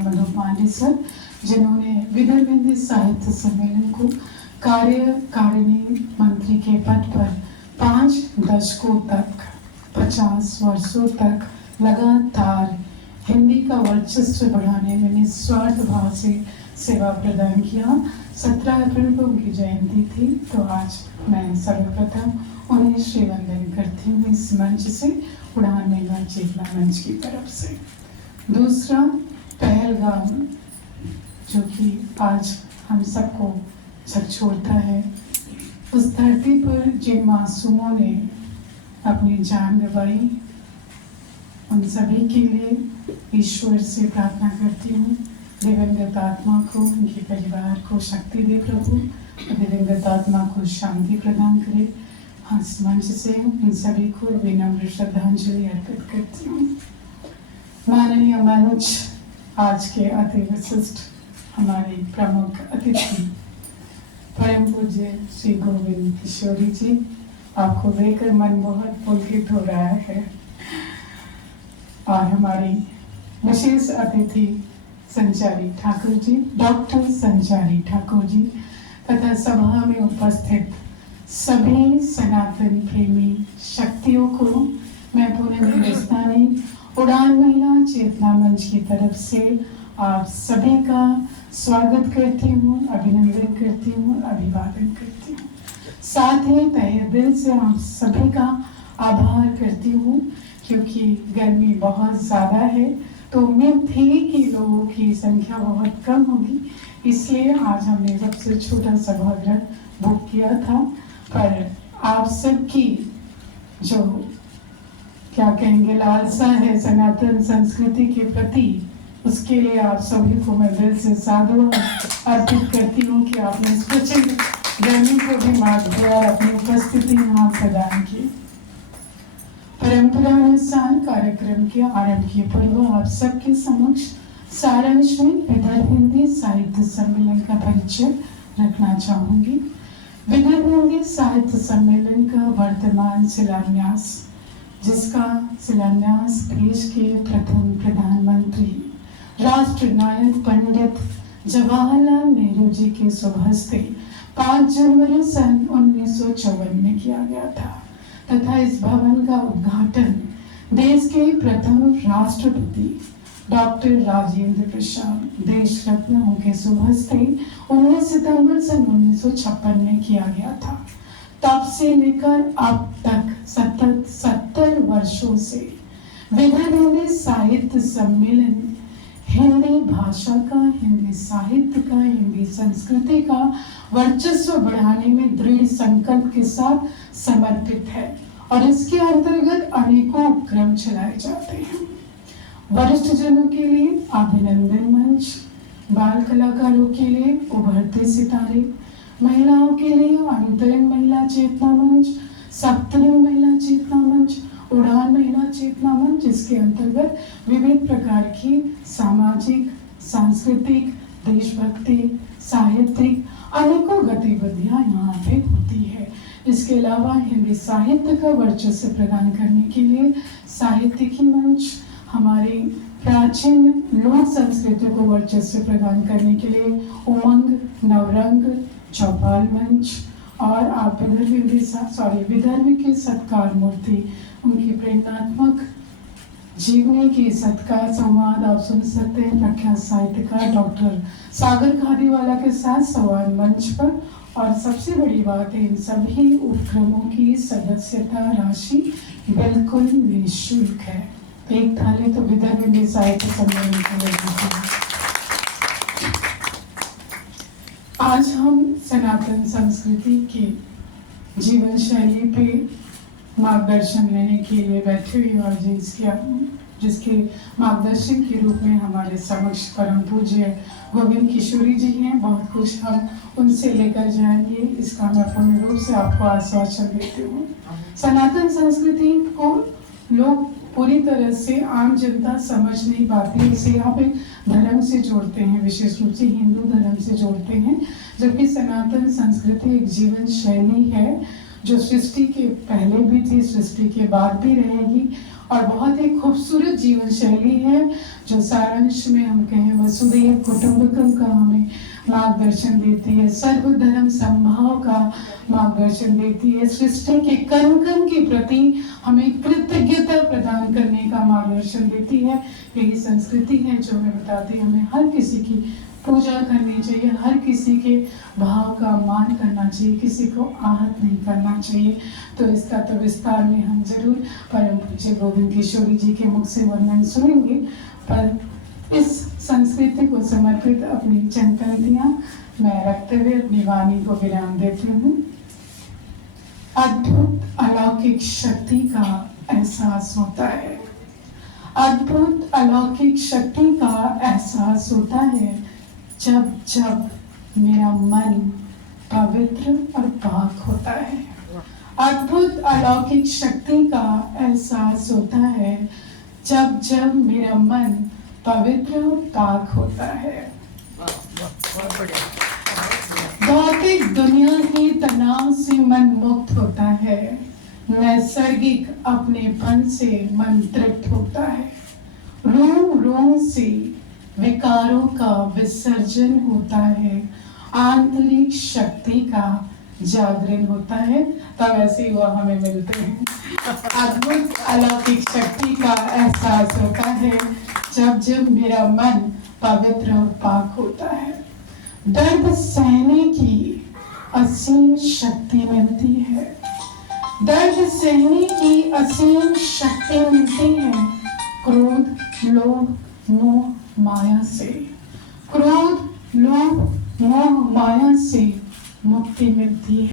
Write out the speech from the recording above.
आदरणीय मधु पांडे सर, जिन्होंने विदर्भ हिंदी साहित्य सम्मेलन को कार्यकारिणी मंत्री के पद पर 5 दशकों तक 50 वर्षों तक लगातार हिंदी का वर्चस्व बढ़ाने में निस्वार्थ भाव से सेवा प्रदान किया। 17 अप्रैल को उनकी जयंती थी, तो आज मैं सर्वप्रथम उन्हें श्रीवंदन करती हूँ इस मंच से, उड़ान मेला चेतना मंच की तरफ से। दूसरा, पहलगाम, जो कि आज हम सबको झकझोरता है, उस धरती पर जिन मासूमों ने अपनी जान गंवाई, उन सभी के लिए ईश्वर से प्रार्थना करती हूँ दिवंगत आत्मा को, उनके परिवार को शक्ति दे प्रभु, दिवंगत आत्मा को शांति प्रदान करे। इस मंच से इन सभी को विनम्र श्रद्धांजलि अर्पित करती हूँ। माननीय मनोज, आज के अति विशिष्ट हमारे प्रमुख अतिथि परम पूज्य श्री गोविंद किशोरी जी, आपको देखकर मन बहुत पुलकित हो रहा है। और हमारी विशेष अतिथि संचारी ठाकुर जी, डॉक्टर संचारी ठाकुर जी, तथा सभा में उपस्थित सभी सनातन प्रेमी शक्तियों को मैं पुनः हिंदुस्तानी उड़ान महिला चेतना मंच की तरफ से आप सभी का स्वागत करती हूँ, अभिनंदन करती हूँ, अभिवादन करती हूँ। साथ ही तहे दिल से आप सभी का आभार करती हूँ, क्योंकि गर्मी बहुत ज़्यादा है, तो उम्मीद थी कि लोगों की संख्या बहुत कम होगी, इसलिए आज हमने सबसे छोटा सभागृह बुक किया था। पर आप सबकी जो क्या कहेंगे लालसा है सनातन संस्कृति के प्रति, उसके लिए आप सभी को मैं दिल से साधुवाद अर्पित करती हूँ कि आपने इस प्रचंड गर्मी को भी मात दिया और अपनी उपस्थिति यहाँ प्रदान की। परंपरा अनुसार कार्यक्रम के आरंभ के पूर्व आप सबके समक्ष सारांश में विदर्भ हिंदी साहित्य सम्मेलन का परिचय रखना चाहूंगी। विदर्भ हिंदी साहित्य सम्मेलन का वर्तमान शिलान्यास, जिसका शिलान्यास देश के प्रथम प्रधानमंत्री राष्ट्र नायक पंडित जवाहरलाल नेहरू जी के शुभ हस्ते 5 जनवरी सन 1954 में किया गया था, तथा इस भवन का उद्घाटन देश के प्रथम राष्ट्रपति डॉक्टर राजेंद्र प्रसाद देश रत्न उनके शुभ हस्ते 19 सितंबर सन 1956 में किया गया था। तब से लेकर अब तक सतत 70 वर्षों से विदर्भ हिंदी साहित्य सम्मेलन हिंदी भाषा का, हिंदी साहित्य का, हिंदी संस्कृति का वर्चस्व बढ़ाने में दृढ़ संकल्प के साथ समर्पित है, और इसके अंतर्गत अनेकों उपक्रम चलाए जाते हैं। वरिष्ठ जनों के लिए अभिनंदन मंच, बाल कलाकारों के लिए उभरते सितारे, महिलाओं के लिए अंतरंग महिला चेतना मंच, सप्तरंग महिला चेतना मंच, उड़ान महिला चेतना मंच, जिसके अंतर्गत विविध प्रकार की सामाजिक, सांस्कृतिक, देशभक्ति, साहित्यिक अनेकों गतिविधियां यहाँ पे होती है। इसके अलावा हिंदी साहित्य का वर्चस्व प्रदान करने के लिए साहित्यिकी मंच, हमारी प्राचीन लोक संस्कृति को वर्चस्व प्रदान करने के लिए उमंग, नवरंग, चौपाल मंच, और आप विदर्भ के सत्कार मूर्ति, उनकी प्रेरणात्मक जीवनी की सत्कार संवाद आप सुन सकते हैं प्रख्यात साहित्यकार डॉक्टर सागर खादीवाला के साथ संवाद मंच पर। और सबसे बड़ी बात है, इन सभी उपक्रमों की सदस्यता राशि बिल्कुल निःशुल्क है। एक थाली तो विदर्भ हिंदी साहित्य सम्मेलन के लिए। आज हम सनातन संस्कृति के जीवन शैली पे मार्गदर्शन लेने के लिए बैठे हुए, और जिसके मार्गदर्शन के रूप में हमारे समक्ष परम पूज्य गोविंद किशोरी जी हैं। बहुत कुछ हम उनसे लेकर जाएंगे, इसका मैं पूर्ण रूप से आपको आश्वासन देती हूँ। सनातन संस्कृति को लोग पूरी तरह से आम जनता समझ नहीं पाती, इसे आप एक धर्म से जोड़ते हैं, विशेष रूप से हिंदू धर्म से जोड़ते हैं, जबकि सनातन संस्कृति एक जीवन शैली है जो सृष्टि के पहले भी थी, सृष्टि के बाद भी रहेगी, और बहुत ही खूबसूरत जीवन शैली है जो सारांश में हम कहें वसुधैव कुटुंबकम का हमें मार्गदर्शन देती है, सर्वधर्म समभाव का मार्गदर्शन देती है, सृष्टि के कण कण के प्रति हमें कृतज्ञता प्रदान करने का मार्गदर्शन देती है। यही संस्कृति है जो हमें बताती है हमें हर किसी की पूजा करनी चाहिए, हर किसी के भाव का मान करना चाहिए, किसी को आहत नहीं करना चाहिए। तो इसका तो विस्तार में हम जरूर परम पूज्य गोविंद किशोरी जी के मुख से वर्णन सुनेंगे, पर इस संस्कृति को समर्पित अपनी चंद पंक्तियां मैं रखते हुए अपनी वाणी को विराम देती हूँ। अद्भुत अलौकिक शक्ति का एहसास होता है, अद्भुत अलौकिक शक्ति का एहसास होता है जब जब मेरा मन पवित्र और पाक होता है। अद्भुत अलौकिक शक्ति का एहसास होता है जब जब मेरा मन पवित्र और पाक होता है। भौतिक दुनिया के तनाव से मन मुक्त होता है, नैसर्गिक अपनेपन से मन तृप्त होता है, रोम रोम से विकारों का विसर्जन होता है, आंतरिक शक्ति का जागरण होता है। तब ऐसे ही वह हमें मिलते हैं। अद्भुत अलौकिक शक्ति का एहसास होता है जब जब मेरा मन पवित्र और पाक होता है। दर्द सहने की असीम शक्ति मिलती है, दर्द सहने की असीम शक्ति मिलती है। क्रोध लोभ मोह माया से, क्रोध लोभ मोह माया से मुक्ति मिलती है।